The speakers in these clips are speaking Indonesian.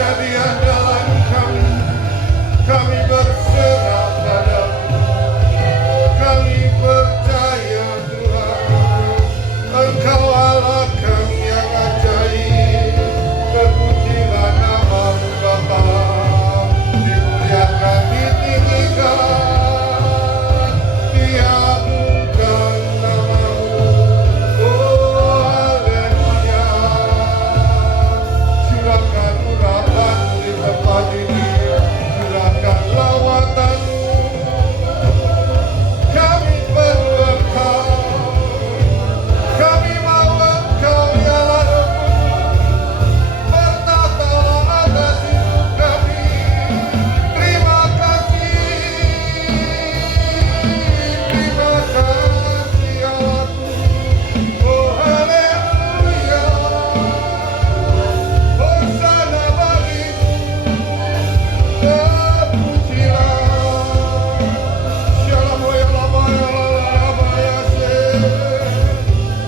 terjadi andalan kami. Kami berserah padamu. Kami percaya Tuhan, Engkau Allah kami yang ajaib. Terpujilah nama-Mu Bapa, dimuliakan, ditinggikan, diagungkan nama-Mu. Oh haleluya. Curahkan urapan-Mu di tempat ini, curahkan lawatan-Mu. Kami perlu Engkau, kami mau Engkau ya Allah Roh Kudus, bertatalah atas hidup kami. Terima kasih ya Allahku. Oh haleluya, Hosana bagimu, terpujilah. Shalom ya lama ya lama ya se,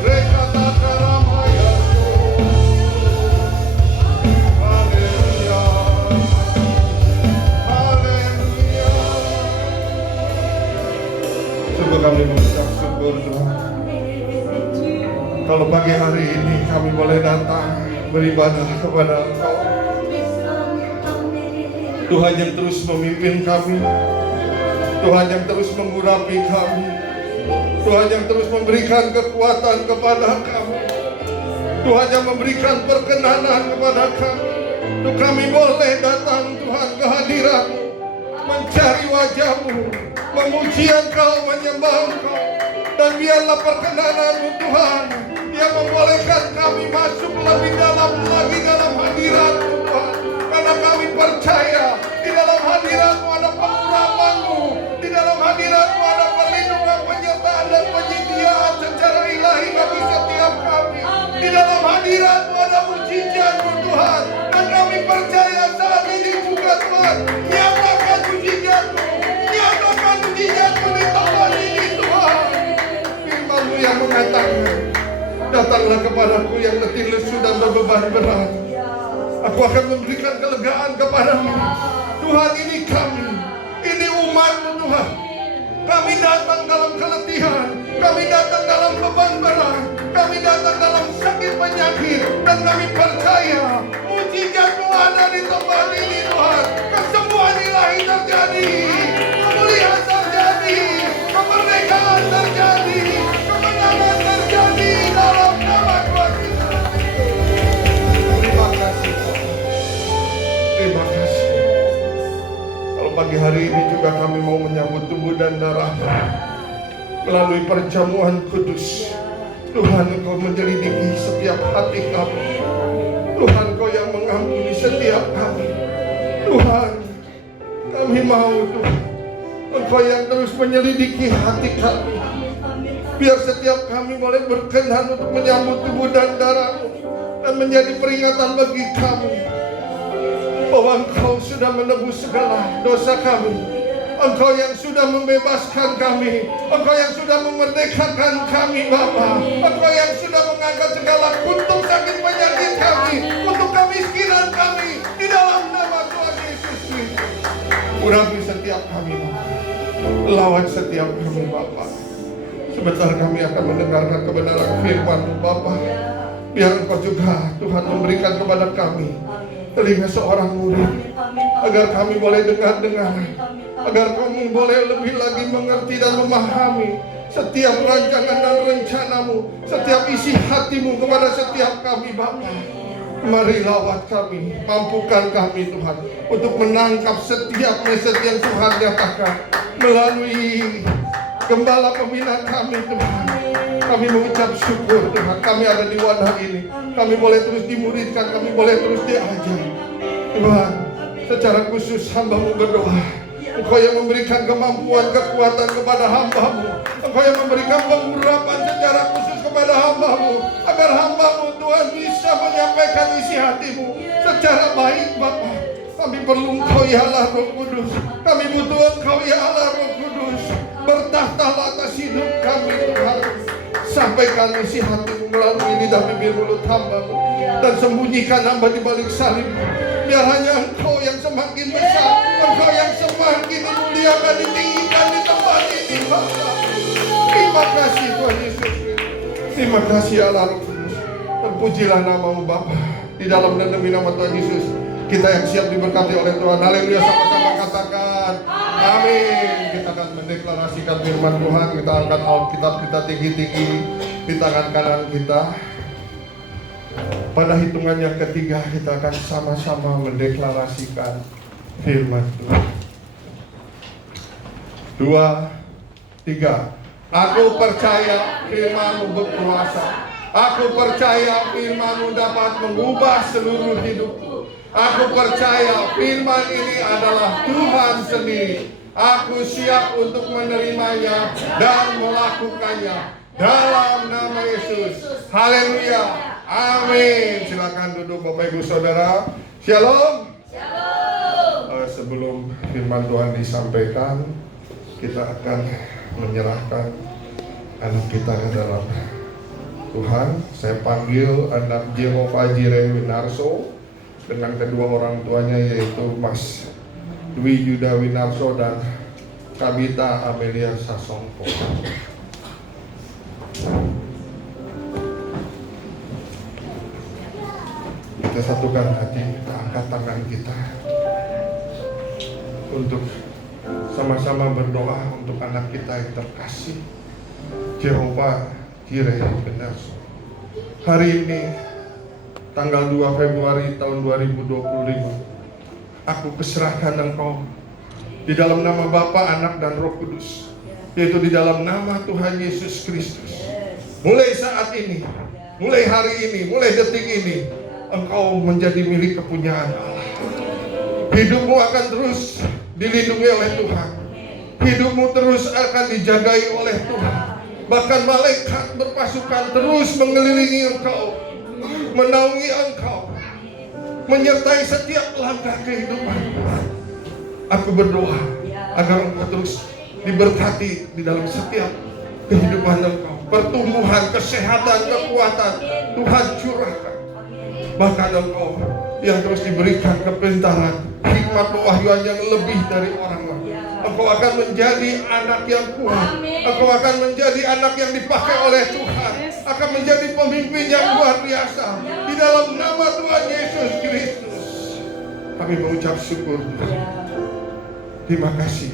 rekata karama ya so. Haleluya, haleluya. Coba kami mengucap syukur Tuhan. Kalau pagi hari ini kami boleh datang beribadah kepada Engkau, Tuhan yang terus memimpin kami, Tuhan yang terus mengurapi kami, Tuhan yang terus memberikan kekuatan kepada kami, Tuhan yang memberikan perkenanan kepada kami, untuk kami boleh datang Tuhan ke hadirat-Mu, mencari wajah-Mu, memuji Engkau, menyembah Engkau. Dan biarlah perkenanan-Mu Tuhan yang membolehkan kami masuk lebih dalam lagi dalam hadirat-Mu Tuhan. Karena kami percaya di dalam hadirat-Mu ada pengurapan-Mu, di dalam hadirat-Mu ada perlindungan, penyertaan dan penyediaan secara ilahi bagi setiap kami. Di dalam hadirat-Mu ada mujizat-Mu Tuhan. Dan kami percaya saat ini juga Tuhan, nyatakan mujizat-Mu, nyatakan mujizat-Mu di tempat ini Tuhan. Firman-Mu yang mengatakan, datanglah kepadaku yang letih lesu dan berbeban berat, aku akan memberikan kelegaan kepadamu. Tuhan, ini kami, ini umat-Mu Tuhan. Kami datang dalam keletihan, kami datang dalam beban berat, kami datang dalam sakit penyakit, dan kami percaya mujizat-Mu ada di tempat ini Tuhan. Kesembuhan ilahi terjadi, pemulihan terjadi, kemerdekaan terjadi, kemenangan terjadi dalam nama Tuhan Yesus. Terima kasih Tuhan. Terima kasih. Kalau pagi hari ini juga kami mau menyambut tubuh dan darah melalui perjamuan kudus. Tuhan, Engkau menyelidiki setiap hati kami. Tuhan, Engkau yang mengampuni setiap kami. Tuhan, kami mau Tuhan, Engkau yang terus menyelidiki hati kami. Biar setiap kami boleh berkenan untuk menyambut tubuh dan darah-Mu, dan menjadi peringatan bagi kami bahwa Engkau sudah menebus segala dosa kami. Engkau yang sudah membebaskan kami, Engkau yang sudah memerdekakan kami Bapa, Engkau yang sudah mengangkat segala kutuk sakit penyakit kami, untuk kemiskinan kami, di dalam nama Tuhan Yesus Kristus. Urapi setiap kami Bapa, lawan setiap kami Bapa. Sebentar kami akan mendengarkan kebenaran firman-Mu Bapa. Biar Engkau juga Tuhan memberikan kepada kami telinga seorang murid, agar kami boleh dengar-dengar, agar kami boleh lebih lagi mengerti dan memahami setiap rancangan dan rencana-Mu, setiap isi hati-Mu kepada setiap kami Bapa. Mari lawat kami, mampukan kami Tuhan, untuk menangkap setiap message yang Tuhan nyatakan melalui gembala pembina kami Tuhan. Kami mengucap syukur Tuhan, kami ada di wadah ini, kami boleh terus dimuridkan, kami boleh terus diajar Tuhan. Secara khusus hamba-Mu berdoa, Engkau yang memberikan kemampuan, kekuatan kepada hamba-Mu, Engkau yang memberikan pengurapan secara khusus kepada hamba-Mu, agar hamba-Mu Tuhan bisa menyampaikan isi hati-Mu secara baik Bapa. Kami perlu Engkau ya Allah Roh Kudus, kami butuh Engkau ya Allah Roh Kudus. Bertahtalah atas hidup kami Tuhan. sampaikan isi hatimu melalui lidah bibir mulut hamba-Mu, dan sembunyikan hamba di balik salib. Biar hanya Engkau yang semakin besar, Engkau yang semakin dimuliakan, ditinggikan di tempat ini, Bapa. Terima kasih Tuhan Yesus. Terima kasih Allah Roh Kudus. Terpujilah nama-Mu Bapa. Di dalam dan demi nama Tuhan Yesus, kita yang siap diberkati oleh Tuhan. Haleluya, sama-sama katakan amin. Kita akan mendeklarasikan firman Tuhan. Kita angkat Alkitab kita tinggi-tinggi di tangan kanan kita. Pada hitungan yang ketiga kita akan sama-sama mendeklarasikan firman Tuhan. 2, 3. Aku percaya firman-Mu berkuasa. Aku percaya firman-Mu dapat mengubah seluruh hidupku. Aku percaya firman ini adalah Tuhan sendiri. Aku siap untuk menerimanya dan melakukannya dalam nama Yesus. Haleluya. Amin. Silakan duduk Bapak Ibu Saudara. Shalom. Sebelum firman Tuhan disampaikan, kita akan menyerahkan anak kita ke dalam Tuhan. Saya panggil anak Jehovah Jireh Winarso dengan kedua orang tuanya, yaitu Mas Dwi Yuda Winarso dan Kabita Amelia Sasongko. Kita satukan hati, kita angkat tangan kita untuk sama-sama berdoa untuk anak kita yang terkasih, Jehovah Jireh Winarso. Hari ini tanggal 2 Februari tahun 2025, aku keserahkan Engkau di dalam nama Bapa, Anak, dan Roh Kudus, yaitu di dalam nama Tuhan Yesus Kristus. Mulai saat ini, mulai hari ini, mulai detik ini, Engkau menjadi milik kepunyaan Allah. Hidupmu akan terus dilindungi oleh Tuhan. Hidupmu terus akan dijagai oleh Tuhan. Bahkan malaikat berpasukan terus mengelilingi engkau, menaungi engkau, menyertai setiap langkah kehidupan. Aku berdoa agar engkau terus diberkati di dalam setiap kehidupan engkau. Pertumbuhan, kesehatan, kekuatan Tuhan curahkan. Bahkan engkau yang terus diberikan kepintaran, hikmat, pewahyuan yang lebih dari orang lain. Engkau akan menjadi anak yang kuat. Engkau akan menjadi anak yang dipakai oleh Tuhan. Akan menjadi pemimpin yang luar biasa. Di dalam nama Tuhan Yesus Kristus, kami mengucap syukur. Terima kasih.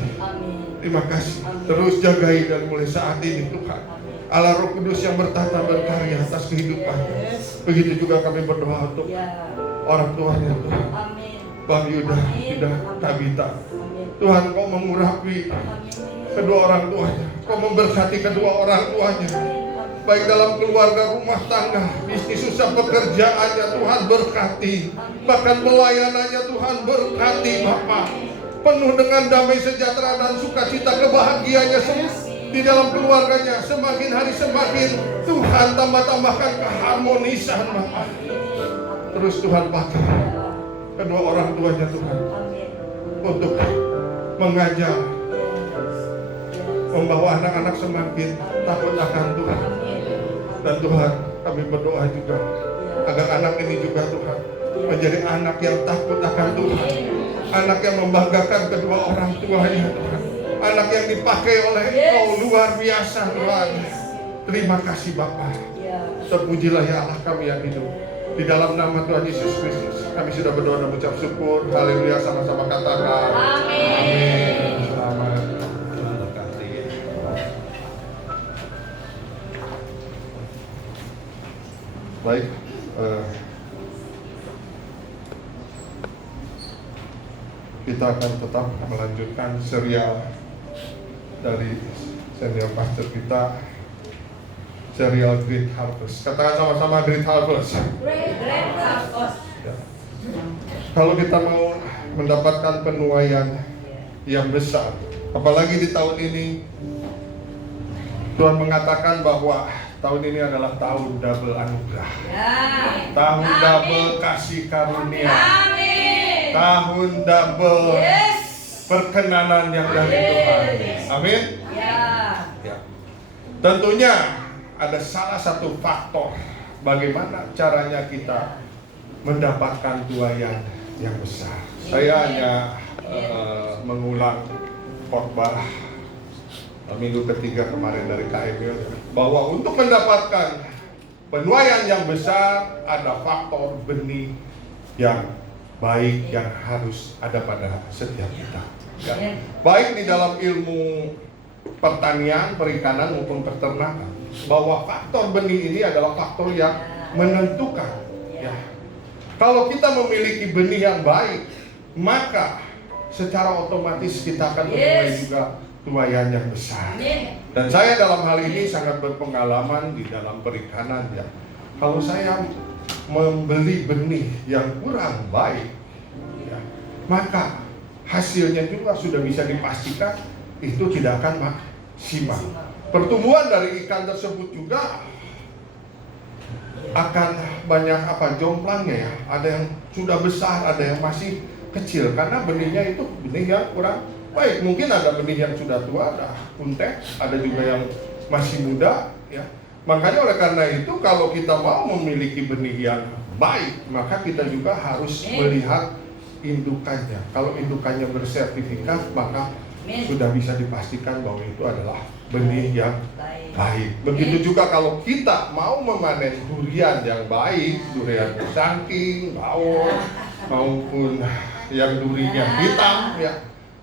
Terima kasih. Terus jagai dan mulai saat ini Tuhan. Allah Roh Kudus yang bertata berkarya atas kehidupan. Begitu juga kami berdoa untuk orang tuanya Tuhan, Bang Yuda Kabita. Tuhan, Kau mengurapi kedua orang tuanya, Kau memberkati kedua orang tuanya, baik dalam keluarga, rumah tangga, bisnis, usaha, pekerjaannya Tuhan berkati. Bahkan pelayanannya Tuhan berkati Bapa. Penuh dengan damai sejahtera dan sukacita, kebahagiaannya di dalam keluarganya. Semakin hari semakin Tuhan tambahkan keharmonisan Bapa. Terus Tuhan pakai kedua orang tuanya Tuhan untuk mengajar, membawa anak-anak semakin takut akan Tuhan. Dan Tuhan, kami berdoa juga agar anak ini juga Tuhan menjadi anak yang takut akan Tuhan, anak yang membanggakan kedua orang tuanya Tuhan, anak yang dipakai oleh Engkau luar biasa Tuhan. Terima kasih Bapa. Terpujilah ya Allah kami yang hidup. Di dalam nama Tuhan Yesus Kristus kami sudah berdoa dan mengucap syukur. Haleluya, sama-sama katakan amin. Selamat. Baik, kita akan tetap melanjutkan serial dari senior pastor kita, serial Great Harvest. Katakan sama-sama Great Harvest. Great Harvest. Ya. Kalau kita mau mendapatkan penuaian yang besar, apalagi di tahun ini, Tuhan mengatakan bahwa tahun ini adalah tahun double anugerah, tahun double kasih karunia, tahun double perkenanan yang dari Tuhan. Amin. Ya. Tentunya ada salah satu faktor bagaimana caranya kita mendapatkan tuaian yang besar. Saya hanya mengulang khotbah minggu ketiga kemarin dari Kak Emil, bahwa untuk mendapatkan penuaian yang besar ada faktor benih yang baik yang harus ada pada setiap kita. Ya. Baik di dalam ilmu pertanian, perikanan maupun peternakan, bahwa faktor benih ini adalah faktor yang menentukan. Ya. Kalau kita memiliki benih yang baik, maka secara otomatis kita akan menuai juga tuaian yang besar. Dan saya dalam hal ini sangat berpengalaman di dalam perikanan ya. Kalau saya membeli benih yang kurang baik, ya, maka hasilnya juga sudah bisa dipastikan itu tidak akan maksimal. Pertumbuhan dari ikan tersebut juga akan banyak jomplangnya ya. Ada yang sudah besar, ada yang masih kecil karena benihnya itu benih yang kurang baik. Mungkin ada benih yang sudah tua, ada kuntek, ada juga yang masih muda ya. Makanya oleh karena itu kalau kita mau memiliki benih yang baik, maka kita juga harus melihat indukannya. Kalau indukannya bersertifikat, maka sudah bisa dipastikan bahwa itu adalah benih yang baik. Begitu juga kalau kita mau memanen durian yang baik, durian musangking, bawor, maupun yang durinya hitam ya,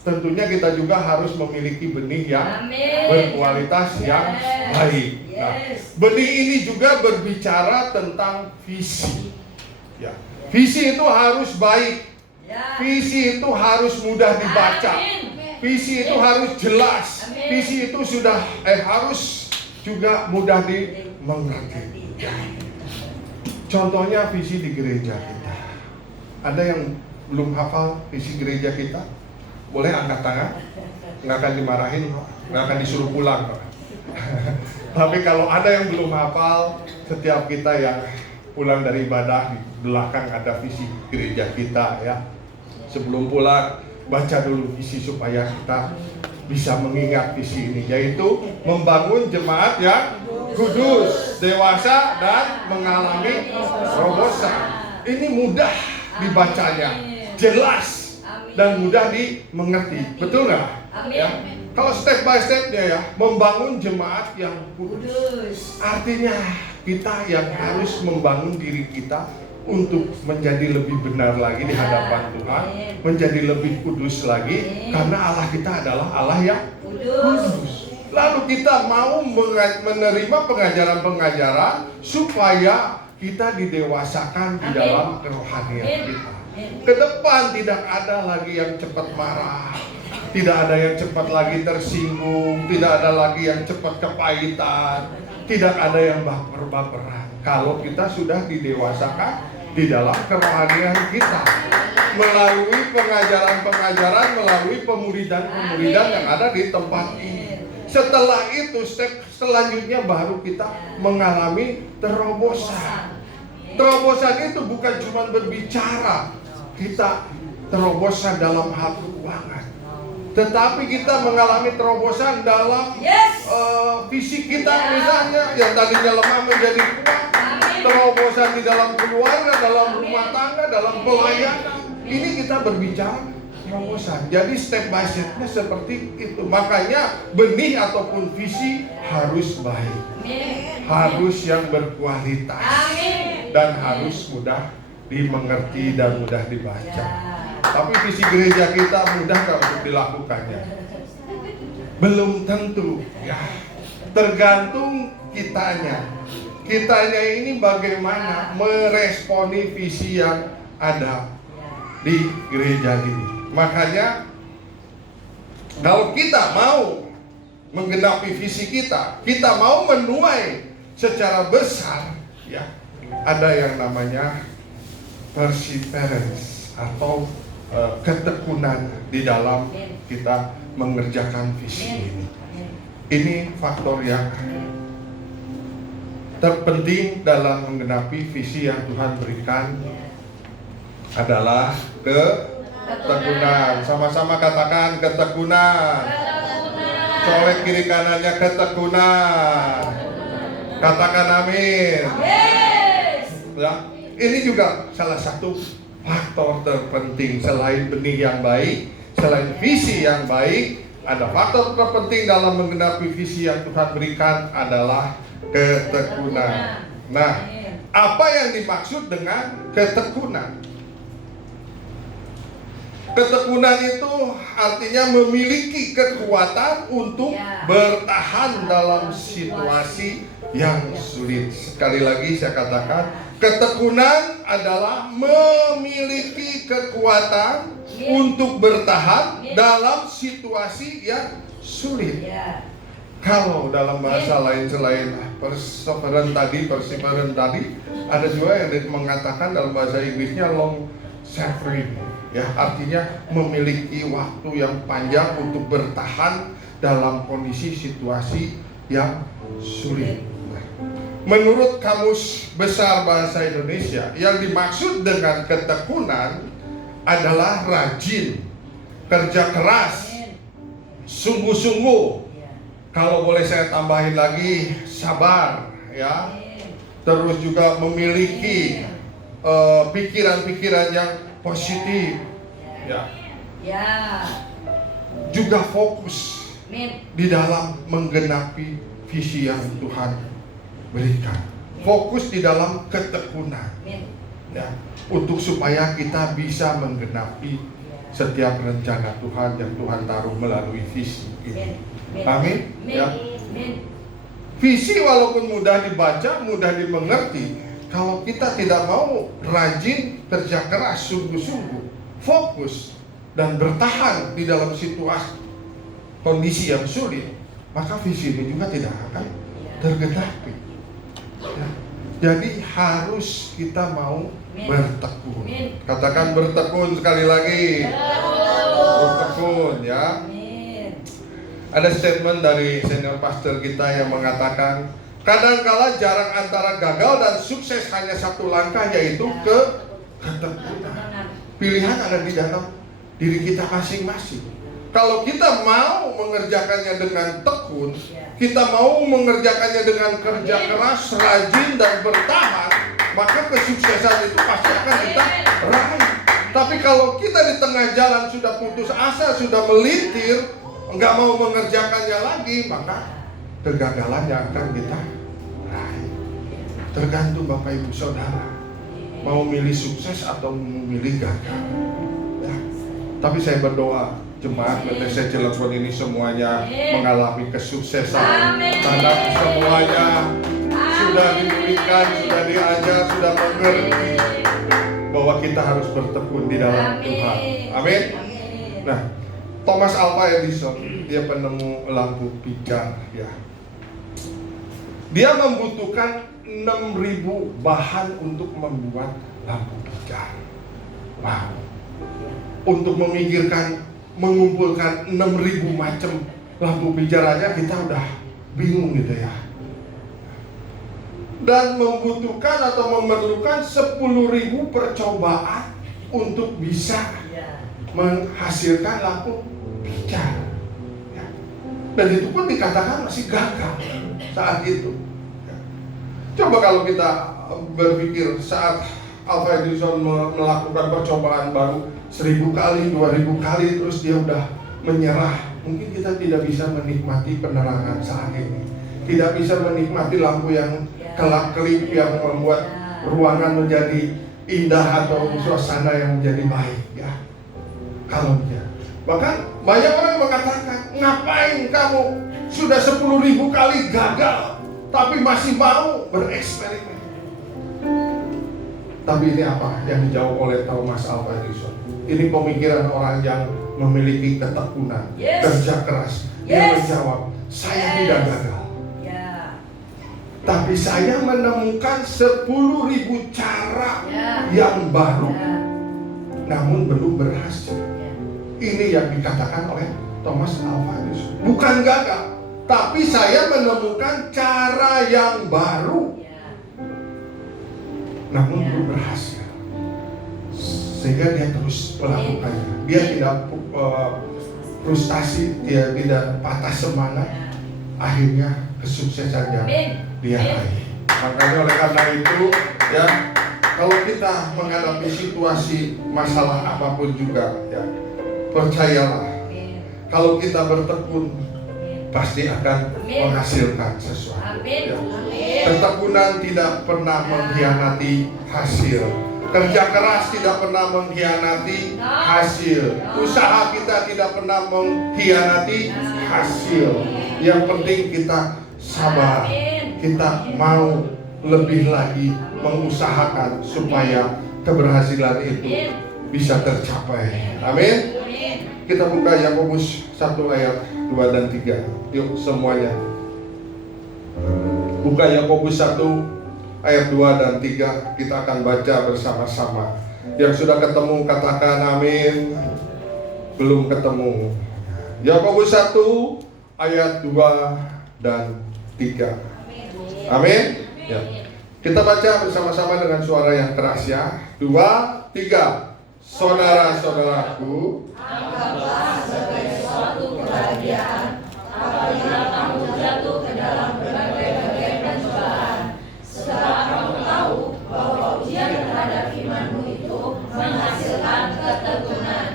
tentunya kita juga harus memiliki benih yang berkualitas yang baik. Nah, benih ini juga berbicara tentang visi. Ya, visi itu harus baik. Visi itu harus mudah dibaca. Visi itu harus jelas. Visi itu sudah harus juga mudah dimengerti. Ya. Contohnya visi di gereja kita. Ada yang belum hafal visi gereja kita? Boleh angkat tangan, nggak akan dimarahin, nggak akan disuruh pulang. Tapi kalau ada yang belum hafal, setiap kita yang pulang dari ibadah di belakang ada visi gereja kita ya. Sebelum pulang baca dulu visi supaya kita bisa mengingat visi ini, yaitu membangun jemaat yang kudus, dewasa dan mengalami terobosan. Ini mudah dibacanya, jelas dan mudah dimengerti, betul nggak? Ya. Kalau step by stepnya ya, membangun jemaat yang kudus. Artinya kita yang harus membangun diri kita untuk menjadi lebih benar lagi di hadapan Tuhan, menjadi lebih kudus lagi, karena Allah kita adalah Allah yang kudus. Lalu kita mau menerima pengajaran-pengajaran supaya kita didewasakan di dalam kerohanian kita. Ke depan tidak ada lagi yang cepat marah, tidak ada yang cepat lagi tersinggung, tidak ada lagi yang cepat kepahitan, tidak ada yang baper-baperan. Kalau kita sudah didewasakan di dalam kerohanian kita, melalui pengajaran-pengajaran, melalui pemuridan-pemuridan yang ada di tempat ini. Setelah itu step selanjutnya baru kita mengalami terobosan. Terobosan itu bukan cuma berbicara kita terobosan dalam hal keuangan, tetapi kita mengalami terobosan dalam fisik kita, misalnya yang tadinya lemah menjadi kuat. Terobosan di dalam keluarga, dalam rumah tangga, dalam pelayanan. Ini kita berbicara terobosan. Jadi step by stepnya seperti itu. Makanya benih ataupun visi harus baik, harus yang berkualitas, dan harus mudah dimengerti dan mudah dibaca. Tapi visi gereja kita mudah nggak untuk dilakukannya? Belum tentu ya. Tergantung kitanya. Kitanya ini bagaimana meresponi visi yang ada di gereja ini. Makanya kalau kita mau menggenapi visi kita, kita mau menuai secara besar, ya ada yang namanya perseverance atau ketekunan di dalam kita mengerjakan visi ini. Ini faktor yang terpenting dalam menggenapi visi yang Tuhan berikan adalah ketekunan. Sama-sama katakan ketekunan. Colek kiri kanannya ketekunan. Katakan amin. Yes. Ya, ini juga salah satu faktor terpenting selain benih yang baik, selain visi yang baik, ada faktor terpenting dalam menggenapi visi yang Tuhan berikan adalah ketekunan. Nah, apa yang dimaksud dengan ketekunan? Ketekunan itu artinya memiliki kekuatan untuk bertahan dalam situasi yang sulit. Sekali lagi saya katakan, ketekunan adalah memiliki kekuatan untuk bertahan dalam situasi yang sulit. Kalau dalam bahasa lain selain perseverance tadi, ada juga yang mengatakan dalam bahasa Inggrisnya long suffering. Ya, artinya memiliki waktu yang panjang untuk bertahan dalam kondisi situasi yang sulit. Menurut Kamus Besar Bahasa Indonesia, yang dimaksud dengan ketekunan adalah rajin, kerja keras, sungguh-sungguh. Kalau boleh saya tambahin lagi, sabar, ya. Terus juga memiliki pikiran-pikiran yang positif, ya. Juga fokus di dalam menggenapi visi yang Tuhan berikan. Fokus di dalam ketekunan, ya, untuk supaya kita bisa menggenapi setiap rencana Tuhan yang Tuhan taruh melalui visi ini. Amin. Ya. Visi walaupun mudah dibaca, mudah dimengerti, kalau kita tidak mau rajin, kerja keras, sungguh-sungguh, fokus, dan bertahan di dalam situasi kondisi yang sulit, maka visi ini juga tidak akan tergenapi. Ya. Jadi harus kita mau bertekun. Katakan bertekun sekali lagi. Bertekun, ya. Ada statement dari senior pastor kita yang mengatakan, kadangkala jarak antara gagal dan sukses hanya satu langkah, yaitu ketekunan. Pilihan ada di dalam diri kita masing-masing. Kalau kita mau mengerjakannya dengan tekun, kita mau mengerjakannya dengan kerja keras, rajin dan bertahan, maka kesuksesan itu pasti akan kita raih. Tapi kalau kita di tengah jalan sudah putus asa, sudah melintir, nggak mau mengerjakannya lagi, maka kegagalan yang akan kita raih. Tergantung Bapak Ibu Saudara mau milih sukses atau memilih gagal, ya. Tapi saya berdoa jemaat BTC Cilegon ini semuanya mengalami kesuksesan, karena semuanya sudah diberikan, sudah diajar, sudah mengerti bahwa kita harus bertekun di dalam Tuhan. Amin. Nah, Thomas Alva Edison, dia penemu lampu pijar, ya. Dia membutuhkan 6.000 bahan untuk membuat lampu pijar. Wow. Untuk mengumpulkan 6.000 macam lampu pijar aja kita udah bingung gitu ya. Dan membutuhkan atau memerlukan 10.000 percobaan untuk bisa menghasilkan lampu pijar, ya. Dan itu pun dikatakan masih gagal saat itu, ya. Coba kalau kita berpikir saat Alva Edison melakukan percobaan baru 1.000 kali, 2.000 kali, terus dia udah menyerah, mungkin kita tidak bisa menikmati penerangan saat ini, tidak bisa menikmati lampu yang kelap-kelip yang membuat ruangan menjadi indah atau suasana yang menjadi baik, ya. Kalau dia, bahkan banyak orang mengatakan, ngapain kamu sudah 10.000 kali gagal tapi masih mau bereksperimen? Tapi ini apa yang dijawab oleh Thomas Alva Edison? Ini pemikiran orang yang memiliki ketekunan, kerja keras. Dia menjawab, saya tidak gagal, tapi saya menemukan 10.000 cara yang baru, namun belum berhasil. Ini yang dikatakan oleh Thomas Alva Edison. Bukan gagal, tapi saya menemukan cara yang baru, namun belum berhasil. Sehingga dia terus melakukannya. Dia tidak frustasi, dia tidak patah semangat. Akhirnya kesuksesannya dia raih. Makanya oleh karena itu ya, kalau kita menghadapi situasi masalah apapun juga ya, percayalah kalau kita bertekun pasti akan menghasilkan sesuatu ya. Ketekunan tidak pernah mengkhianati hasil. Kerja keras tidak pernah mengkhianati hasil. Usaha kita tidak pernah mengkhianati hasil. Yang penting kita sabar. Kita mau lebih lagi mengusahakan supaya keberhasilan itu bisa tercapai. Amin. Kita buka Yakobus 1 ayat 2 dan 3. Yuk semuanya. Buka Yakobus 1 ayat 2 dan 3. Kita akan baca bersama-sama. Yang sudah ketemu katakan amin. Belum ketemu. Yakobus 1 ayat 2 dan 3. Amin. Ya. Kita baca bersama-sama dengan suara yang keras ya. 2, 3. Saudara-saudaraku, anggaplah sebagai suatu kebahagiaan apabila kamu jatuh ke dalam berbagai pencobaan, sebab kamu tahu bahwa ujian terhadap imanmu itu menghasilkan ketekunan.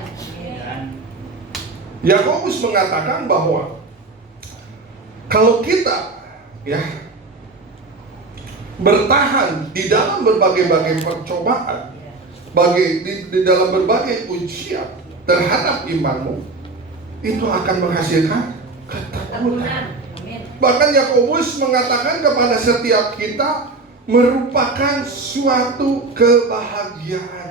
Yakobus mengatakan bahwa kalau kita ya bertahan di dalam berbagai-bagai percobaan, di dalam berbagai ujian terhadap imanmu, itu akan menghasilkan ketekunan. Bahkan Yakobus mengatakan kepada setiap kita merupakan suatu kebahagiaan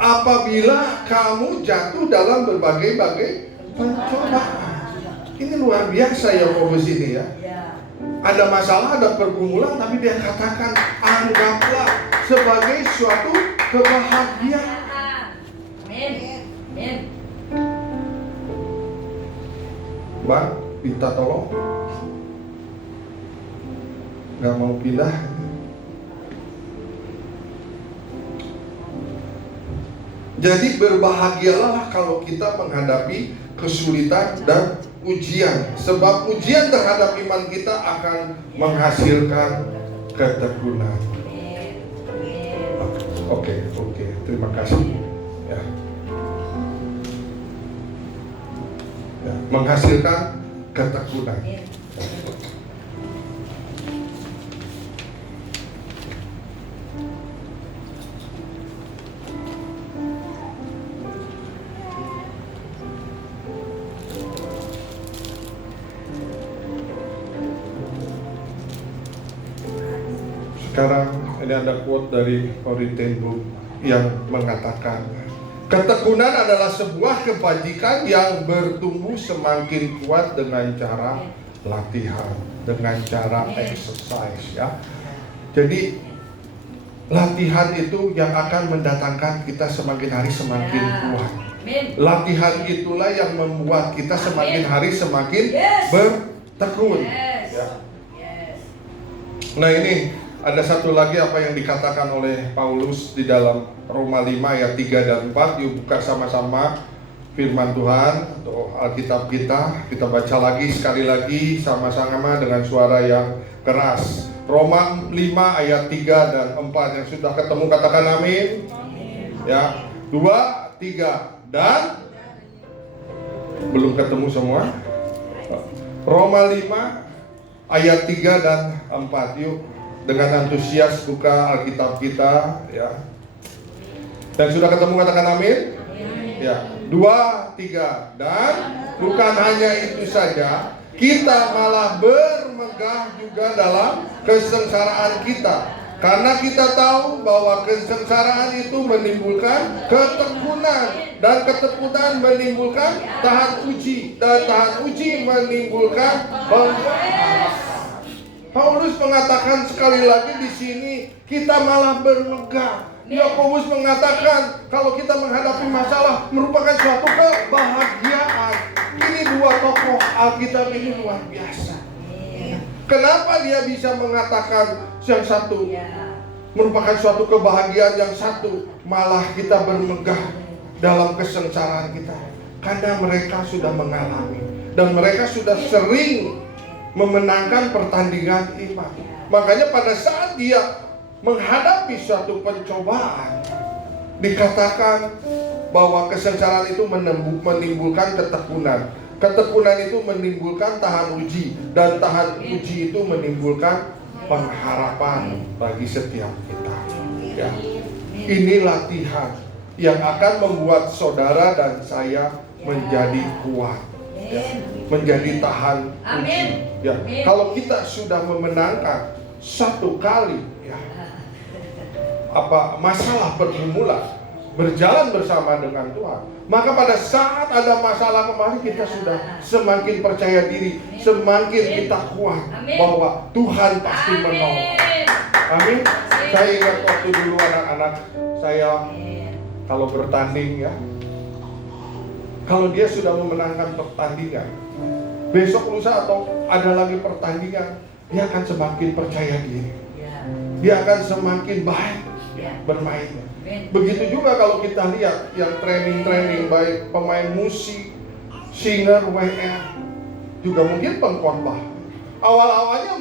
apabila kamu jatuh dalam berbagai-bagai pencobaan. Ini luar biasa Yakobus ini ya. Ada masalah, ada pergumulan, tapi dia katakan anggaplah sebagai suatu kebahagiaan. Amin. Mbak, minta tolong. Gak mau pindah. Jadi berbahagialah kalau kita menghadapi kesulitan dan ujian. Sebab ujian terhadap iman kita akan menghasilkan ketekunan. Oke, terima kasih. Ya. Menghasilkan ketekunan. Sekarang ini ada quote dari Corrie ten Boom yang mengatakan, ketekunan adalah sebuah kebajikan yang bertumbuh semakin kuat dengan cara latihan, dengan cara exercise ya. Jadi latihan itu yang akan mendatangkan kita semakin hari semakin kuat. Latihan itulah yang membuat kita semakin hari semakin bertekun ya. Nah ini ada satu lagi apa yang dikatakan oleh Paulus di dalam Roma 5 ayat 3 dan 4. Yuk buka sama-sama firman Tuhan atau Alkitab kita. Kita baca lagi sekali lagi sama-sama dengan suara yang keras. Roma 5 ayat 3 dan 4. Yang sudah ketemu katakan amin. Ya, 2, 3 dan belum ketemu semua. Roma 5 ayat 3 dan 4. Yuk dengan antusias buka Alkitab kita ya. Dan sudah ketemu katakan amin. Ya, 2, 3 dan bukan hanya itu saja, kita malah bermegah juga dalam kesengsaraan kita, karena kita tahu bahwa kesengsaraan itu menimbulkan ketekunan, dan ketekunan menimbulkan tahan uji, dan tahan uji menimbulkan pembenaran. Paulus mengatakan sekali lagi di sini, kita malah bermegah. Yakobus mengatakan kalau kita menghadapi masalah merupakan suatu kebahagiaan. Ini dua tokoh Alkitab ini luar biasa. Kenapa dia bisa mengatakan yang satu merupakan suatu kebahagiaan, yang satu malah kita bermegah dalam kesengsaraan kita? Karena mereka sudah mengalami dan mereka sudah sering memenangkan pertandingan iman. Makanya pada saat dia menghadapi suatu pencobaan, dikatakan bahwa kesengsaraan itu menimbulkan ketekunan. Ketekunan itu menimbulkan tahan uji, dan tahan uji itu menimbulkan pengharapan bagi setiap kita. Ya. Ini latihan yang akan membuat saudara dan saya menjadi kuat, ya. Menjadi tahan uji. Ya. Kalau kita sudah memenangkan satu kali, ya, masalah pergumulan, berjalan bersama dengan Tuhan, maka pada saat ada masalah kemarin kita sudah semakin percaya diri, semakin kita kuat bahwa Tuhan pasti menolong. Amin. Saya ingat waktu dulu anak-anak saya kalau bertanding, ya, kalau dia sudah memenangkan pertandingan, besok lusa atau ada lagi pertandingan, dia akan semakin percaya diri, dia akan semakin baik bermainnya. Begitu juga kalau kita lihat yang training baik pemain musik, singer, WR, juga mungkin pengkhotbah. Awal-awalnya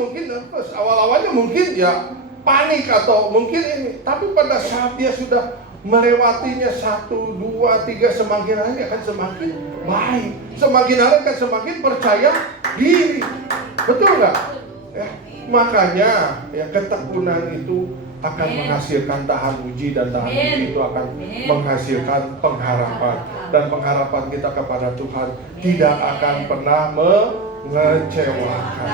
mungkin ya panik atau mungkin ini, tapi pada saat dia sudah melewatinya 1, 2, 3, semakin hari akan semakin baik, semakin hari akan semakin percaya diri. Betul nggak? Ya, makanya ya ketekunan itu akan menghasilkan tahan uji, dan tahan uji itu akan menghasilkan pengharapan, dan pengharapan kita kepada Tuhan tidak akan pernah mengecewakan,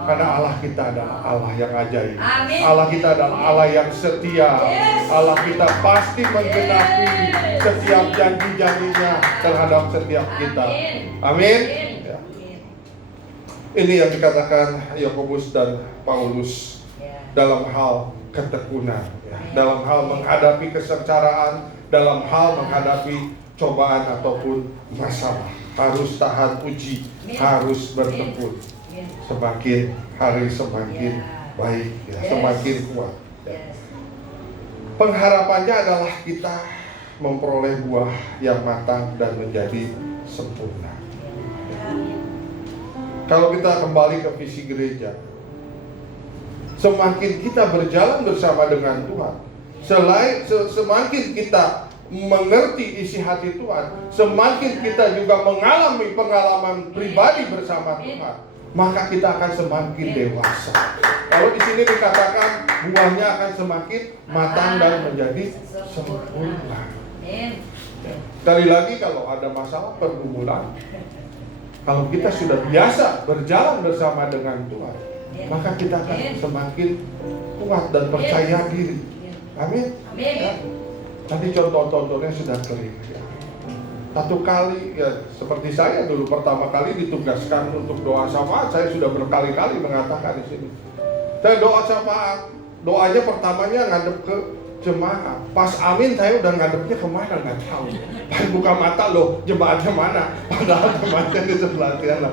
karena Allah kita adalah Allah yang ajaib. Allah kita adalah Allah yang setia. Allah kita pasti menggenapi setiap janji-janjinya terhadap setiap kita. Amin. Ya. Ini yang dikatakan Yakobus dan Paulus dalam hal ketekunan, ya. Dalam hal menghadapi kesengsaraan, dalam hal menghadapi cobaan ataupun masalah, harus tahan uji, harus bertekun. Semakin hari semakin baik, ya. Semakin kuat, ya. Pengharapannya adalah kita memperoleh buah yang matang dan menjadi sempurna. Kalau kita kembali ke visi gereja, semakin kita berjalan bersama dengan Tuhan, semakin kita mengerti isi hati Tuhan, semakin kita juga mengalami pengalaman pribadi bersama Tuhan, maka kita akan semakin dewasa. Kalau di sini dikatakan buahnya akan semakin matang dan menjadi sempurna. Sekali lagi, kalau ada masalah pergumulan, kalau kita sudah biasa berjalan bersama dengan Tuhan, maka kita akan semakin kuat dan percaya diri. Amin. Ya. Tadi contoh-contohnya sudah clear, ya. Satu kali, ya, seperti saya dulu pertama kali ditugaskan untuk doa syafaat, saya sudah berkali-kali mengatakan di sini. Saya doa syafaat, doanya pertamanya ngadep ke jemaat. Pas amin saya udah ngadepnya kemana nggak tahu. Pas buka mata loh, jemaatnya mana? Padahal jemaatnya di sebelah sana.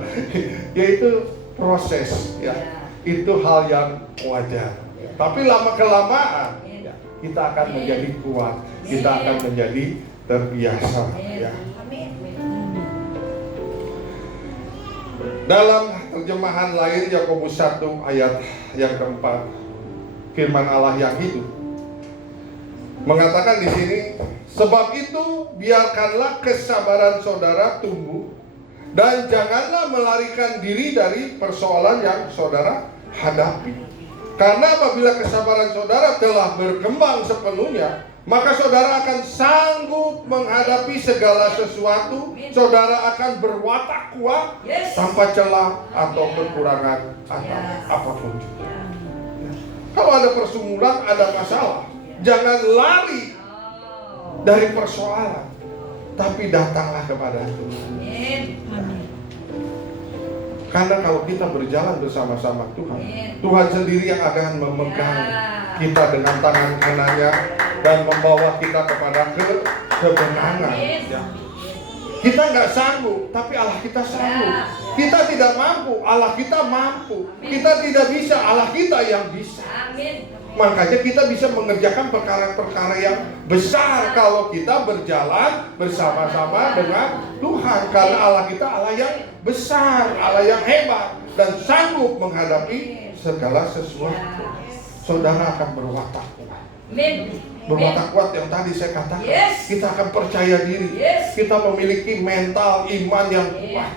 Yaitu proses, ya. Itu hal yang wajar. Tapi lama-kelamaan ya, kita akan menjadi kuat, kita akan menjadi terbiasa, ya. Dalam terjemahan lain Yakobus 1 ayat yang keempat, firman Allah yang hidup mengatakan di sini, sebab itu biarkanlah kesabaran saudara tumbuh, dan janganlah melarikan diri dari persoalan yang saudara hadapi. Karena apabila kesabaran saudara telah berkembang sepenuhnya, maka saudara akan sanggup menghadapi segala sesuatu. Saudara akan berwatak kuat tanpa celah atau kekurangan atau apapun juga. Kalau ada pergumulan, ada masalah, jangan lari dari persoalan, tapi datanglah kepada Tuhan. Karena kalau kita berjalan bersama-sama Tuhan, Tuhan sendiri yang akan memegang kita dengan tangan kanannya dan membawa kita kepada kebenaran. Ya. Kita nggak sanggup, tapi Allah kita sanggup. Kita tidak mampu, Allah kita mampu. Kita tidak bisa, Allah kita yang bisa. Makanya kita bisa mengerjakan perkara-perkara yang besar kalau kita berjalan bersama-sama dengan Tuhan. Karena Allah kita Allah yang besar, Allah yang hebat, dan sanggup menghadapi segala sesuatu. Saudara akan berwatak kuat. Berwatak kuat yang tadi saya katakan. Kita akan percaya diri. Kita memiliki mental iman yang kuat.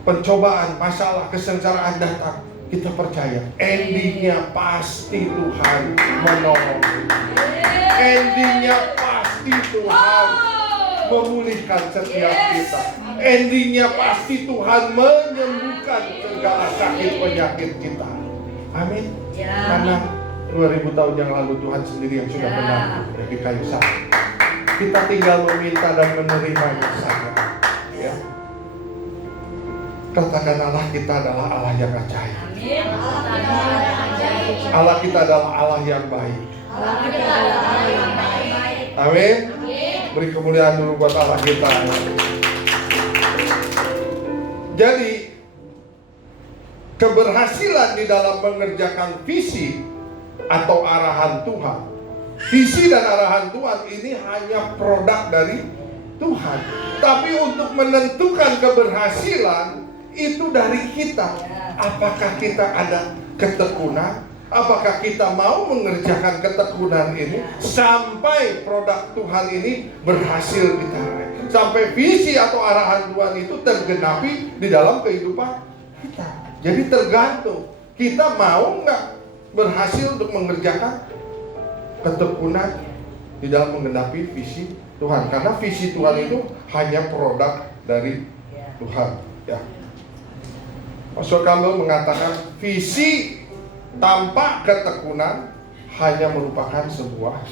Pencobaan, masalah, kesengsaraan datang, kita percaya endingnya pasti Tuhan menolong. Endingnya pasti Tuhan memulihkan setiap kita. Endingnya pasti Tuhan menyembuhkan segala sakit penyakit kita. Amin. Karena 2000 tahun yang lalu Tuhan sendiri yang sudah menanggung di kayu salib. Kita tinggal meminta dan menerimanya saja. Ya. Katakan Allah kita adalah Allah yang ajaib. Allah kita adalah Allah yang baik. Amin. Beri kemuliaan dulu buat Allah kita. Jadi keberhasilan di dalam mengerjakan visi atau arahan Tuhan. Visi dan arahan Tuhan ini hanya produk dari Tuhan. Tapi untuk menentukan keberhasilan itu dari kita. Apakah kita ada ketekunan? Apakah kita mau mengerjakan ketekunan ini sampai produk Tuhan ini berhasil kita raih? Sampai visi atau arahan Tuhan itu tergenapi di dalam kehidupan kita. Jadi tergantung kita mau nggak berhasil untuk mengerjakan ketekunan di dalam menggenapi visi Tuhan. Karena visi Tuhan itu hanya produk dari Tuhan. Ya. Pastor Campbell mengatakan visi tanpa ketekunan hanya merupakan sebuah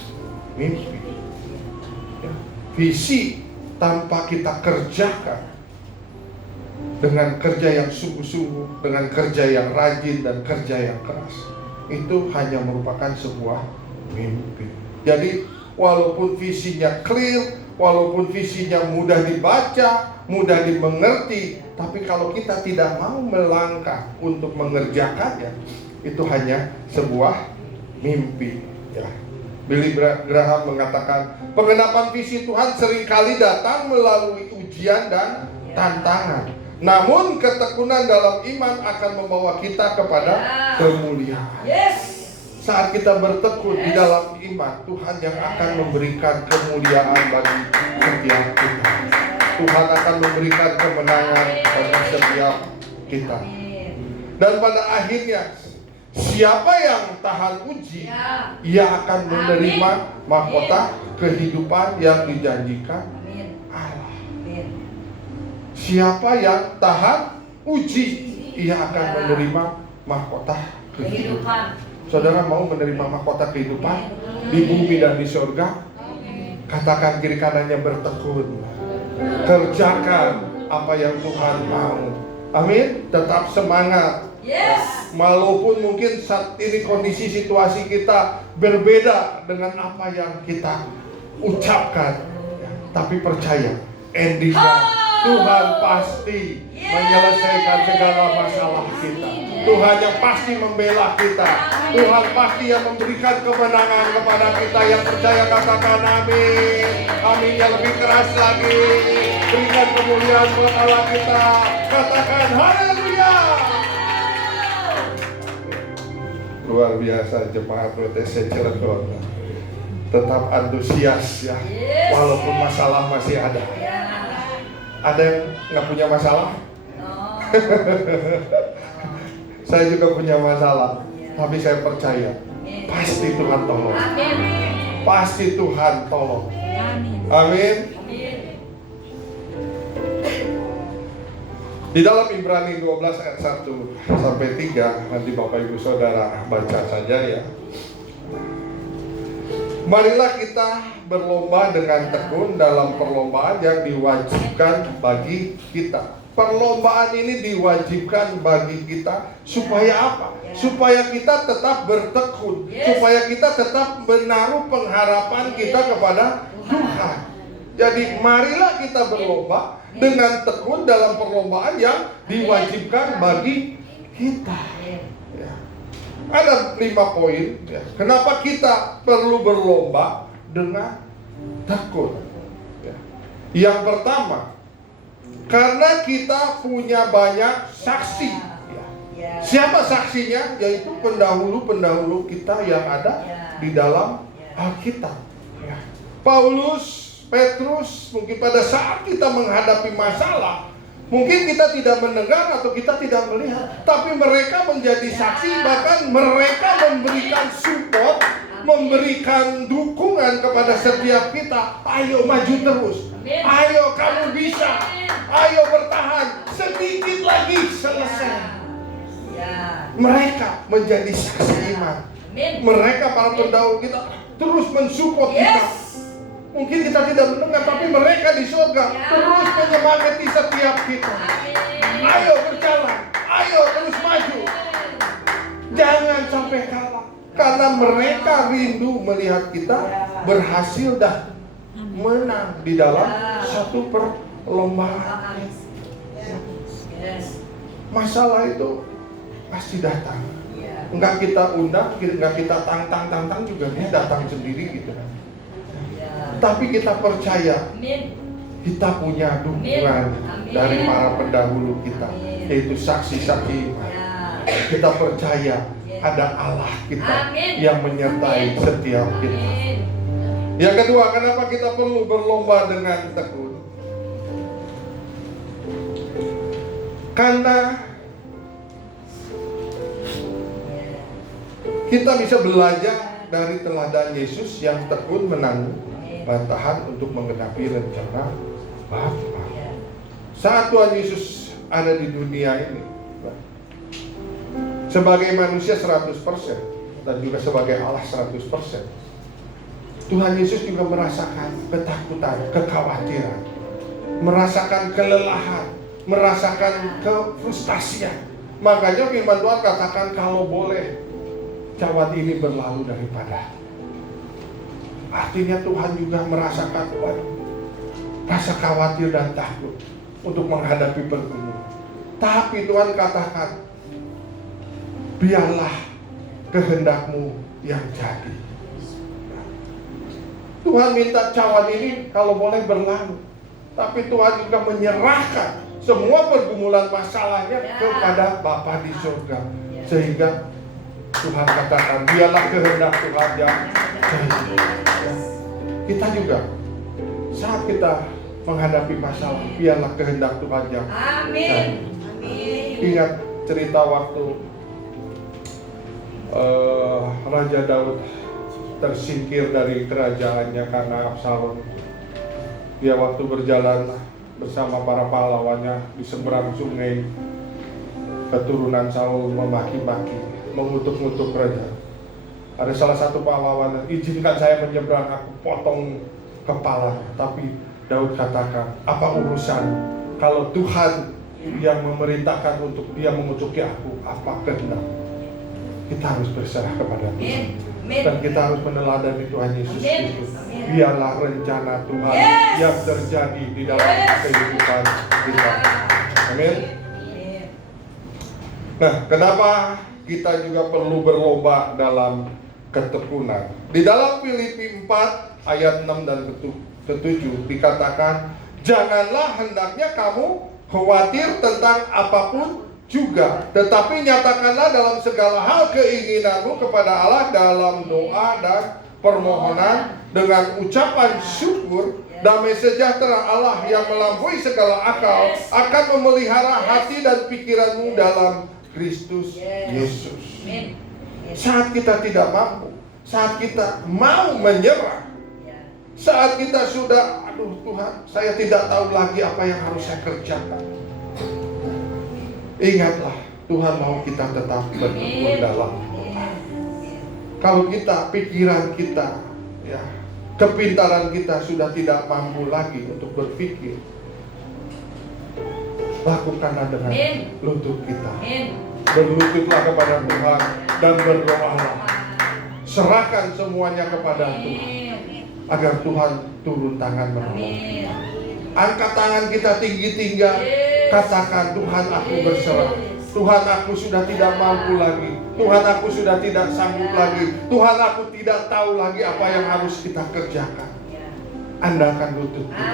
mimpi. Ya. Visi tanpa kita kerjakan dengan kerja yang sungguh-sungguh, dengan kerja yang rajin dan kerja yang keras, itu hanya merupakan sebuah mimpi. Jadi walaupun visinya clear, walaupun visinya mudah dibaca, mudah dimengerti, tapi kalau kita tidak mau melangkah untuk mengerjakannya, itu hanya sebuah mimpi. Ya. Billy Graham mengatakan, penggenapan visi Tuhan seringkali datang melalui ujian dan tantangan. Namun ketekunan dalam iman akan membawa kita kepada kemuliaan. Saat kita bertekun di dalam iman, Tuhan yang akan memberikan kemuliaan bagi setiap kita. Tuhan akan memberikan kemenangan bagi setiap kita. Dan pada akhirnya, siapa yang tahan uji, ia akan menerima mahkota kehidupan yang dijanjikan Allah. Siapa yang tahan uji, ia akan menerima mahkota kehidupan. Saudara mau menerima mahkota kehidupan di bumi dan di surga? Katakan kiri kanannya bertekun. Kerjakan apa yang Tuhan mau. Amin. Tetap semangat. Walaupun mungkin saat ini kondisi situasi kita berbeda dengan apa yang kita ucapkan, tapi percaya endingnya Tuhan pasti menyelesaikan segala masalah kita. Tuhan yang pasti membela kita. Tuhan pasti yang memberikan kemenangan kepada kita. Yang percaya katakan amin. Amin yang lebih keras lagi. Berikan kemuliaan buat Allah kita. Katakan haleluya. Luar biasa jemaat WTC Cilegon. Tetap antusias ya. Walaupun masalah masih ada. Ada yang nggak punya masalah? Saya juga punya masalah, tapi saya percaya pasti Tuhan tolong. Pasti Tuhan tolong. Amin. Di dalam Ibrani 12 ayat 1 sampai 3, nanti Bapak Ibu Saudara baca saja ya. Marilah kita berlomba dengan tekun dalam perlombaan yang diwajibkan bagi kita. Perlombaan ini diwajibkan bagi kita supaya apa? Supaya kita tetap bertekun, supaya kita tetap menaruh pengharapan kita kepada Tuhan. Jadi marilah kita berlomba dengan tekun dalam perlombaan yang diwajibkan bagi kita. Ya. Ada 5 poin. Ya. Kenapa kita perlu berlomba dengan tekun? Ya. Yang pertama, Karena kita punya banyak saksi. Siapa saksinya? Yaitu pendahulu-pendahulu kita yang ada di dalam Alkitab. Paulus, Petrus, mungkin pada saat kita menghadapi masalah, mungkin kita tidak mendengar atau kita tidak melihat, tapi mereka menjadi saksi, bahkan mereka memberikan support, memberikan dukungan kepada setiap kita. Ayo maju terus, ayo kamu bisa, ayo bertahan, sedikit lagi selesai. Mereka menjadi saksi iman. Mereka para pendahulu kita terus mensupport kita. Mungkin kita tidak mendengar, tapi mereka di surga terus menyemangati setiap kita. Ayo berjalan, ayo terus maju. Jangan sampai kalah, karena mereka rindu melihat kita berhasil dan menang di dalam satu perlombaan. Masalah itu pasti datang. Enggak kita undang, enggak kita tantang juga, dia datang sendiri gitu. Tapi kita percaya kita punya dukungan dari para pendahulu kita, yaitu saksi-saksi iman. Kita percaya ada Allah kita yang menyertai setiap kita. Yang kedua, kenapa kita perlu berlomba dengan tekun? Karena kita bisa belajar dari teladan Yesus yang tekun menanggung bantahan untuk menggenapi rencana Bapa. Saat Tuhan Yesus ada di dunia ini, sebagai manusia 100% dan juga sebagai Allah 100%, Tuhan Yesus juga merasakan ketakutan, kekhawatiran, merasakan kelelahan, merasakan kefrustasian. Makanya firman Tuhan katakan, kalau boleh cawan ini berlalu daripada. Artinya Tuhan juga merasakan rasa khawatir dan takut untuk menghadapi pergumulan. Tapi Tuhan katakan, biarlah kehendakmu yang jadi. Tuhan minta cawan ini kalau boleh berlalu, tapi Tuhan juga menyerahkan semua pergumulan masalahnya kepada Bapa di surga. Sehingga Tuhan katakan, biarlah kehendak Tuhan yang jadi. Kita juga saat kita menghadapi masalah, biarlah kehendak Tuhan yang jadi. Ingat cerita waktu Raja Daud tersingkir dari kerajaannya karena Absalom. Dia waktu berjalan bersama para pahlawannya di seberang sungai, keturunan Saul memaki-maki, mengutuk-ngutuk raja. Ada salah satu pahlawan, izinkan saya menyeberang, aku potong kepala. Tapi Daud katakan, apa urusan kalau Tuhan yang memerintahkan untuk dia mengutuki aku, apa kehendak? Kita harus berserah kepada Tuhan. Dan kita harus meneladani Tuhan Yesus Kristus. Biarlah rencana Tuhan yang terjadi di dalam kehidupan kita. Amin. Nah, kenapa kita juga perlu berlomba dalam ketekunan? Di dalam Filipi 4 ayat 6 dan 7 dikatakan, janganlah hendaknya kamu khawatir tentang apapun juga, tetapi nyatakanlah dalam segala hal keinginanmu kepada Allah dalam doa dan permohonan dengan ucapan syukur. Damai sejahtera Allah yang melampaui segala akal akan memelihara hati dan pikiranmu dalam Kristus Yesus. Saat kita tidak mampu, saat kita mau menyerah, saat kita sudah, aduh Tuhan, saya tidak tahu lagi apa yang harus saya kerjakan, ingatlah Tuhan mau kita tetap bertekun dalam doa. Kalau kita, pikiran kita, ya, kepintaran kita sudah tidak mampu lagi untuk berpikir, lakukanlah dengan lutut kita. Berlututlah kepada Tuhan dan berdoalah. Serahkan semuanya kepada Tuhan agar Tuhan turun tangan menolong. Angkat tangan kita tinggi-tinggi, katakan, Tuhan aku berserah. Tuhan aku sudah tidak mampu lagi. Tuhan aku sudah tidak sanggup lagi. Tuhan aku tidak tahu lagi apa yang harus kita kerjakan. Andalkan lutut kita.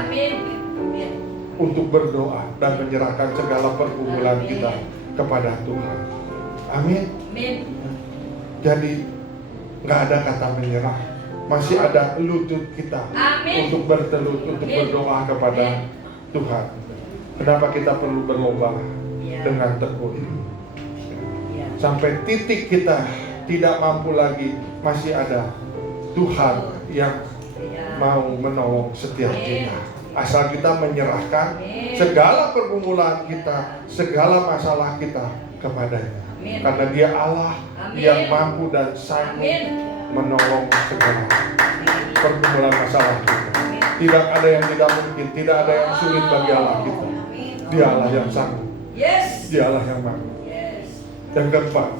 untuk berdoa dan menyerahkan segala pergumulan kita kepada Tuhan. Amin. Jadi nggak ada kata menyerah, masih ada lutut kita untuk bertelut, untuk berdoa kepada Tuhan. Kenapa kita perlu berlomba dengan tekun? Sampai titik kita tidak mampu lagi, masih ada Tuhan yang mau menolong setiap kita. Asal kita menyerahkan segala pergumulan kita, segala masalah kita kepadanya. Karena Dia Allah yang mampu dan sanggup menolong segala pergumulan masalah kita. Tidak ada yang tidak mungkin, tidak ada yang sulit bagi Allah kita. Dia Allah yang sanggup, Dia Allah yang mampu. Yang keempat,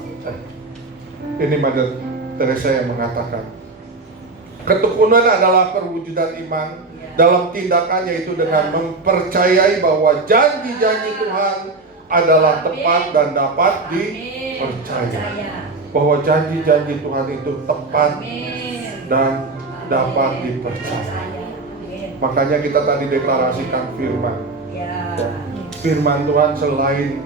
ini Mother Teresa yang mengatakan, ketekunan adalah perwujudan iman dalam tindakan, yaitu dengan mempercayai bahwa janji-janji Tuhan adalah tepat dan dapat dipercaya. Bahwa janji-janji Tuhan itu tepat dan dapat dipercaya. Makanya kita tadi deklarasikan firman. Firman Tuhan selain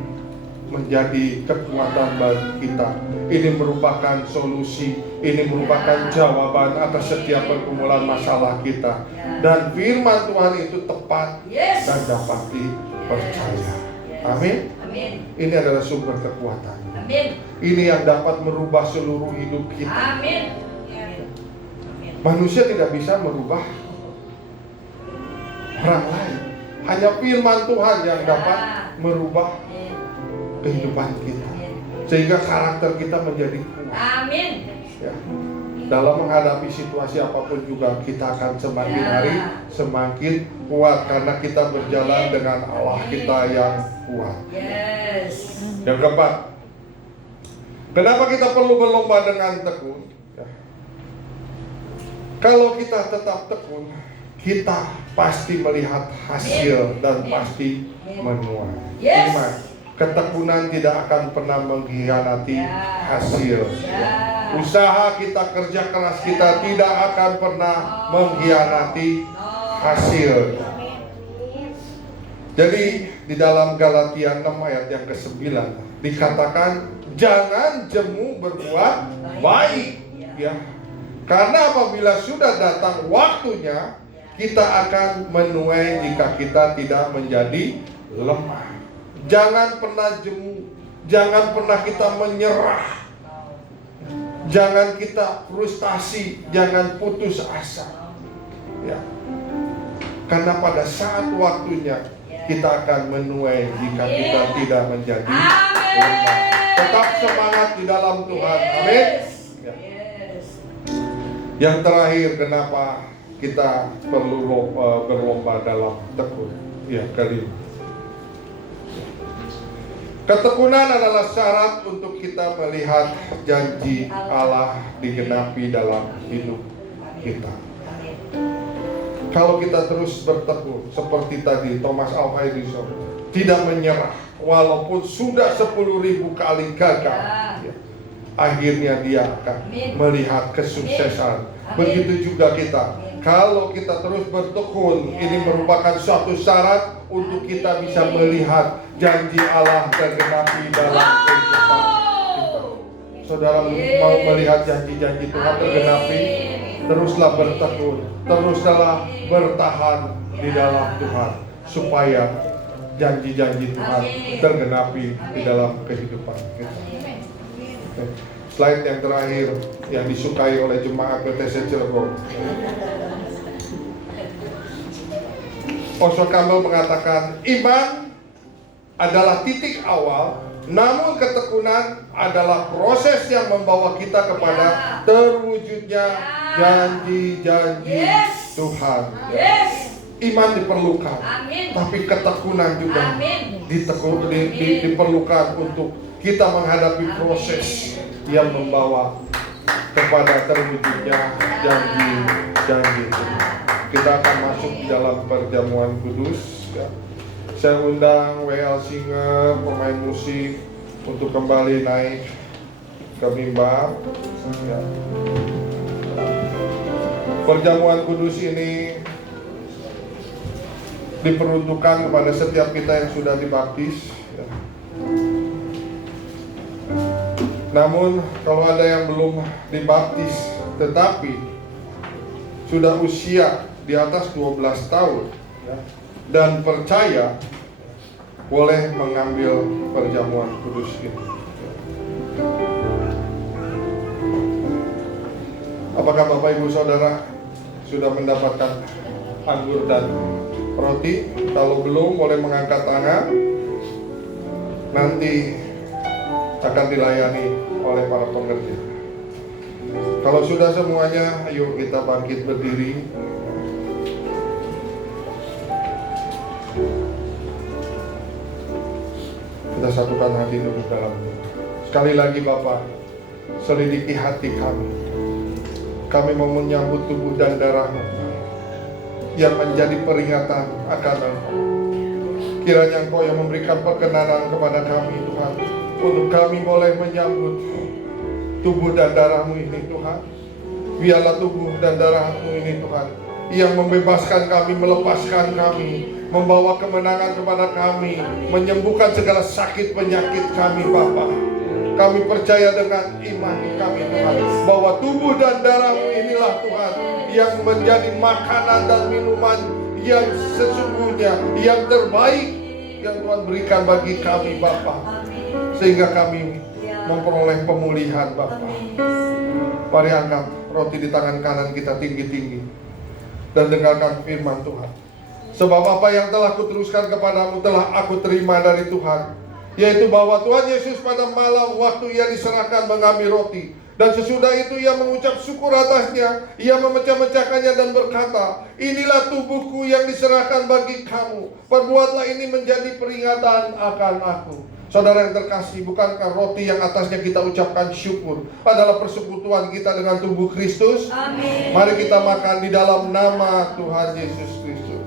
menjadi kekuatan bagi kita, ini merupakan solusi, ini merupakan jawaban atas setiap pergumulan masalah kita. Dan firman Tuhan itu tepat dan dapat dipercaya. Amin. Ini adalah sumber kekuatan. Ini yang dapat merubah seluruh hidup kita. Manusia tidak bisa merubah orang lain. Hanya firman Tuhan yang dapat merubah kehidupan kita, sehingga karakter kita menjadi kuat. Ya. Dalam menghadapi situasi apapun juga kita akan semakin hari semakin kuat, karena kita berjalan dengan Allah kita yang kuat. Yang keempat, kenapa kita perlu berlomba dengan tekun? Ya. Kalau kita tetap tekun, kita pasti melihat hasil dan pasti menuai. Iman. Ketekunan tidak akan pernah mengkhianati hasil. Usaha kita, kerja keras kita tidak akan pernah mengkhianati hasil. Jadi di dalam Galatia 6 ayat yang ke-9 dikatakan, jangan jemu berbuat baik, ya. Karena apabila sudah datang waktunya, kita akan menuai jika kita tidak menjadi lemah. Jangan pernah jemu, jangan pernah kita menyerah, jangan kita frustasi, jangan putus asa, ya. Karena pada saat waktunya kita akan menuai jika kita tidak menjadi lemah. Tetap semangat di dalam Tuhan. Amin. Ya. Yang terakhir, kenapa kita perlu berlomba dalam tekun? Ya, kelima. Ketekunan adalah syarat untuk kita melihat janji Allah digenapi dalam hidup kita. Kalau kita terus bertekun seperti tadi Thomas Alva Edison, tidak menyerah walaupun sudah 10.000 kali gagal, ya, akhirnya dia akan melihat kesuksesan. Begitu juga kita. Kalau kita terus bertekun, ini merupakan suatu syarat untuk kita bisa melihat janji Allah tergenapi dalam kehidupan kita. Saudara mau melihat janji-janji Tuhan tergenapi, teruslah bertekun, teruslah bertahan di dalam Tuhan, supaya janji-janji Tuhan tergenapi di dalam kehidupan kita. Slide yang terakhir yang disukai oleh jemaat PTC Cilegon. Oswald Campbell mengatakan, iman adalah titik awal, namun ketekunan adalah proses yang membawa kita kepada terwujudnya janji-janji Tuhan. Iman diperlukan, tapi ketekunan juga diperlukan untuk kita menghadapi proses yang membawa kepada terwujudnya janji-janji Tuhan. Kita akan masuk di dalam perjamuan kudus, ya. Saya undang WL Singer, pemain musik, untuk kembali naik ke mimbar, ya. Perjamuan kudus ini diperuntukkan kepada setiap kita yang sudah dibaptis. Namun kalau ada yang belum dibaptis tetapi sudah usia di atas 12 tahun dan percaya, boleh mengambil perjamuan kudus ini. Apakah Bapak Ibu Saudara sudah mendapatkan anggur dan roti? Kalau belum, boleh mengangkat tangan. Nanti akan dilayani oleh para pengerja. Kalau sudah semuanya, ayo kita bangkit berdiri. Kita satukan hati dulu dalam doa. Sekali lagi Bapak, selidiki hati kami. Kami mau menyambut tubuh dan darah-Mu yang menjadi peringatan akan Engkau. Kiranya Engkau yang memberikan perkenanan kepada kami Tuhan, untuk kami boleh menyambut tubuh dan darah-Mu ini Tuhan. Biarlah tubuh dan darah-Mu ini Tuhan yang membebaskan kami, melepaskan kami, membawa kemenangan kepada kami, menyembuhkan segala sakit penyakit kami Bapa. Kami percaya dengan iman kami Tuhan, bahwa tubuh dan darah-Mu inilah Tuhan yang menjadi makanan dan minuman yang sesungguhnya, yang terbaik yang Tuhan berikan bagi kami Bapa, sehingga kami memperoleh pemulihan Bapa. Mari angkat roti di tangan kanan kita tinggi-tinggi dan dengarkan firman Tuhan. Sebab apa yang telah kuteruskan kepadamu telah aku terima dari Tuhan, yaitu bahwa Tuhan Yesus pada malam waktu Ia diserahkan mengambil roti, dan sesudah itu Ia mengucap syukur atasnya, Ia memecah-mecahkannya dan berkata, inilah tubuhku yang diserahkan bagi kamu, perbuatlah ini menjadi peringatan akan aku. Saudara yang terkasih, bukankah roti yang atasnya kita ucapkan syukur adalah persekutuan kita dengan tubuh Kristus? Amin. Mari kita makan di dalam nama Tuhan Yesus Kristus.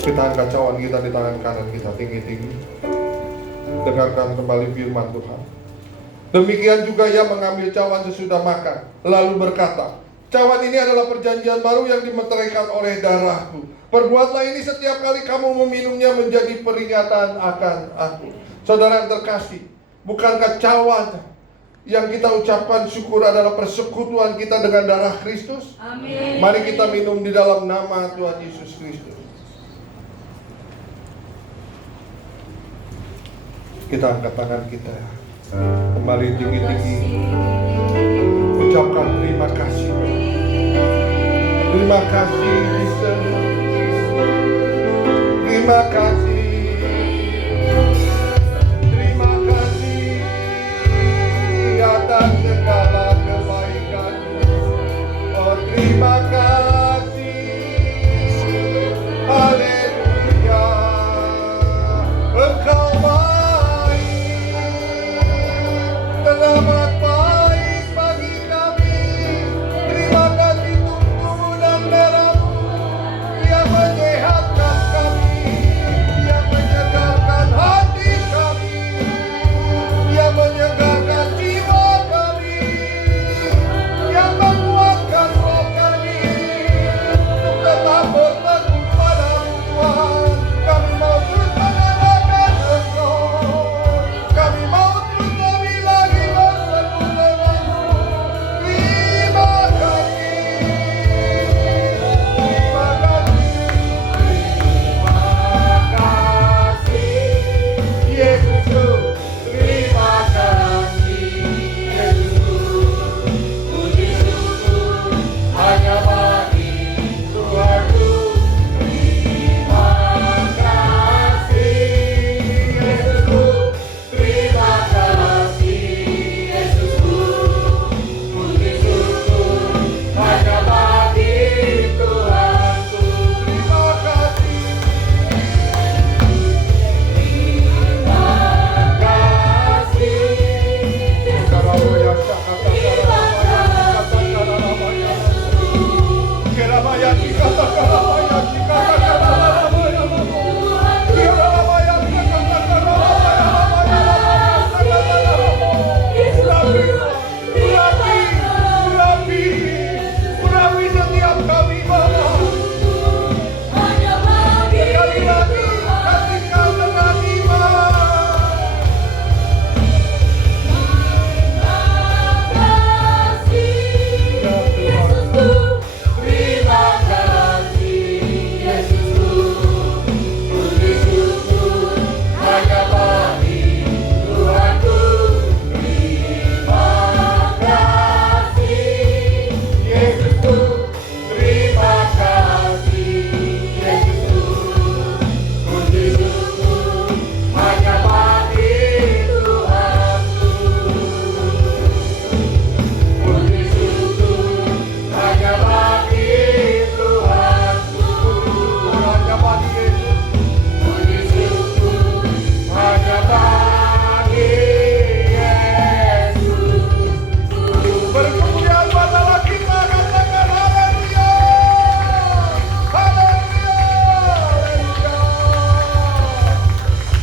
Kita angkat cawan kita di tangan kanan kita tinggi-tinggi. Dengarkan kembali firman Tuhan. Demikian juga Ia mengambil cawan sesudah makan, lalu berkata, cawan ini adalah perjanjian baru yang dimeteraikan oleh darahku. Perbuatlah ini setiap kali kamu meminumnya menjadi peringatan akan aku. Saudara yang terkasih, bukankah cawan yang kita ucapkan syukur adalah persekutuan kita dengan darah Kristus? Amin. Mari kita minum di dalam nama Tuhan Yesus Kristus. Kita angkat tangan kita kembali tinggi-tinggi, ucapkan terima kasih. Terima kasih Yesus. Terima kasih. Terima kasih atas segala kebaikan-Mu. Oh, terima kasih. Haleluya. Engkau selamat baik bagi kami. Terima kasih tubuh dan darah-Mu yang menyehatkan kami, Berguna